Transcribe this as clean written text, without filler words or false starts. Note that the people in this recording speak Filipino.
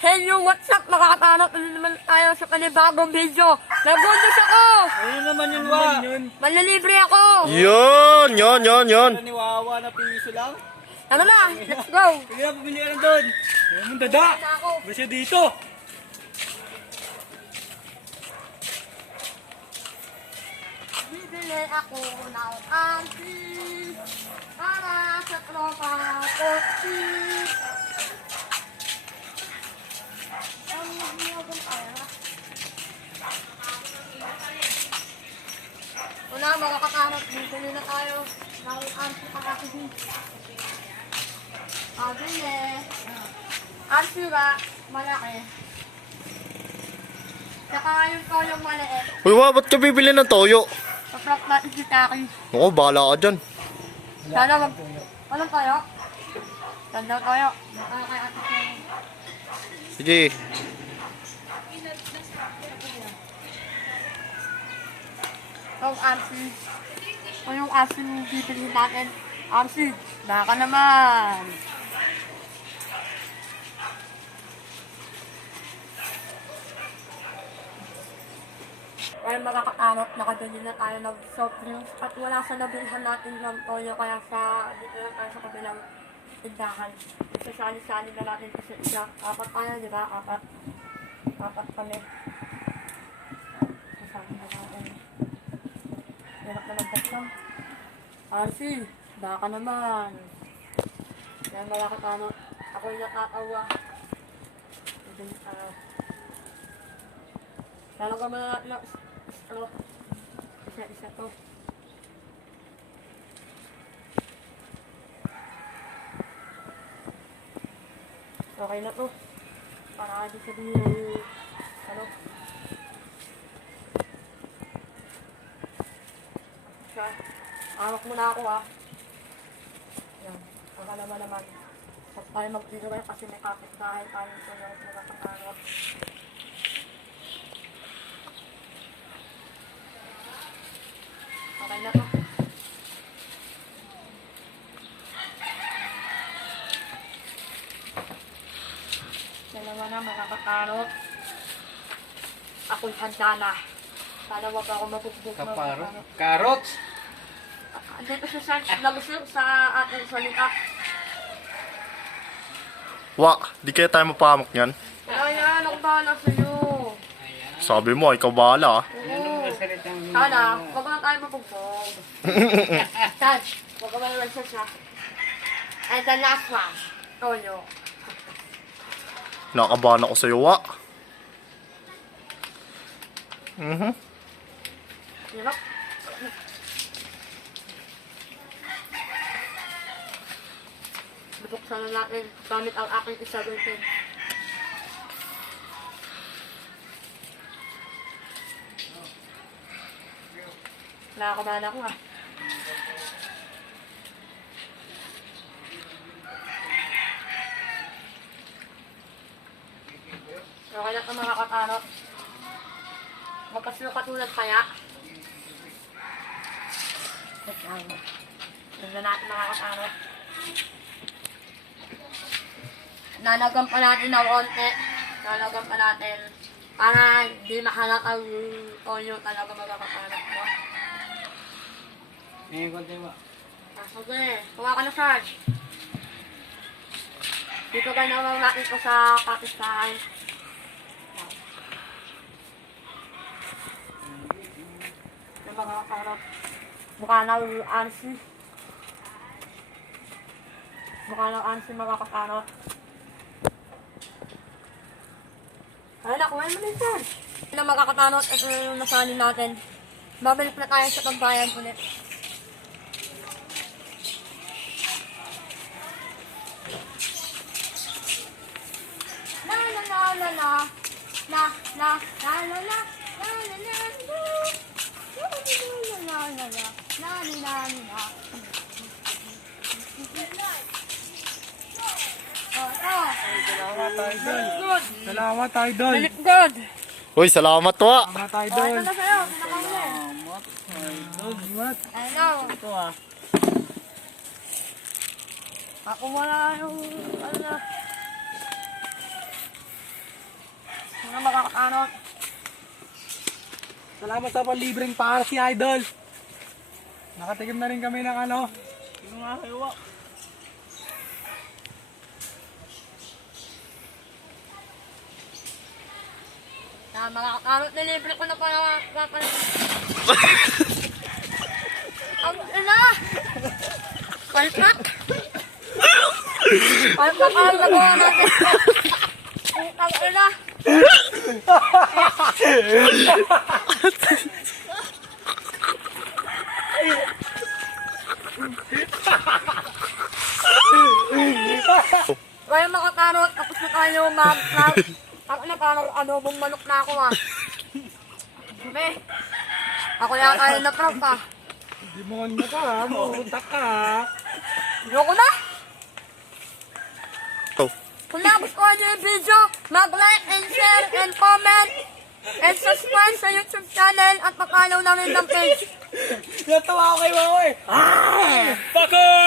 Hello, what's up? Makakatanap na naman tayo sa panibagong video. Nagulos ako! Ayun naman yun, Wa. Manlilibre ako! Yun. Ano ni Wawa na piso lang? Ano na? Let's go! Sige na, pumili ka lang doon. Ayaw mong dada. Basta dito. Bibili ako ng auntie para sa tropa ko. Wala, makakatanap. Bibili na tayo ng auntie para sa bili. Auntie ba? Malaki. Saka yung toyong maliit. Uy, Wa, ba't ka bibili ng toyo? Paprap natin si Taki. Oo, bahala ka dyan. Sana mag... Walang tayo? Tanda tayo. Kaya kay ate ko. Sige. Yung auntie. O yung auntie yung bibilihin natin. Auntie, baka naman. Kaya makakatanap, nakabili na tayo ng soft drinks at wala sa nabilhan natin ng toyo kaya sa dito lang tayo sa kabilang tindahan. Isasali-sali na natin kasi isa. Apat tayo, di ba? Apat kami. Isasali na natin. Hirap na magdasam. Arsi, baka naman. Kaya makakatanap. Ako yung natatawa. Talaga mo na natin ang isa-isa to. Okay na to. Para di sabihin ano. Siya. Awak mo na ako ha. Yan. Pagkalaman naman. Pag tayo mag-iway kasi may kapit dahil tayo sa nakakatanap. Okay na to. Dalawa na makakakarot. Ako'y handa na. Sana wag ako mabugbog. Carrots. Dito siya sa nagusip sa ating salita. Wa, di kaya tayo mapahamak niyan. Ayan, ako bahala sa'yo. Sabi mo, ikaw bahala ah. Oo. Sana, wag na tayo mabugbog. Tad, wag ka malaman siya. And the last one. Toyo. Nakabahan ako sa'yo, Wa. Diba? Bubuksan na natin gamit ang aking isa-17. Nakakabahan ako ah. Okay na ito mga katanot. Magkasunod kaya. Tignan natin mga katanot. Nalagam pa natin na onte. Nalagam pa natin. Para hindi mahalat ang toyo talaga mga katanot mo. Ngayon konti mo. Sige, kuha ka na, Sarge. Dito kayo naman natin ko sa Pakistan. Yung mga karot. Mukha na ansi. Mukha na ansi mga kakarot. Ay, nakuha mo na, Sarge. Yung mga kakatanot, ito yung nasali natin. Babalik na tayo sa pagbayan ulit. Salamat tayo doon. Balik good. Uy, salamat, Wa. Salamat tayo Oh, doon. ito na sa'yo. Pinakauli. Ano? Ito ah. Ako wala yung ano na. Salamat sa panlibreng para si Idol. Nakatikim na rin kami ng ano. Yung nga kayo. Na mga kakarot, nilibre ko na pala. Ang ina! Palpak! Palpak ang nagawa natin. Ang ina! Kaya mga karot, tapos na tayo mag-vlog. Ako na parang adobong manok na ako ah. Be, ako yata yung na-prop ah. Demonyo ka ha, mautak ka ha. Ayoko na! Oh. Kung nagustuhan niyo yung video, mag-like and share and comment and subscribe sa YouTube channel at mag-follow na rin ng page. Natawa ako kay Mama eh. Pako!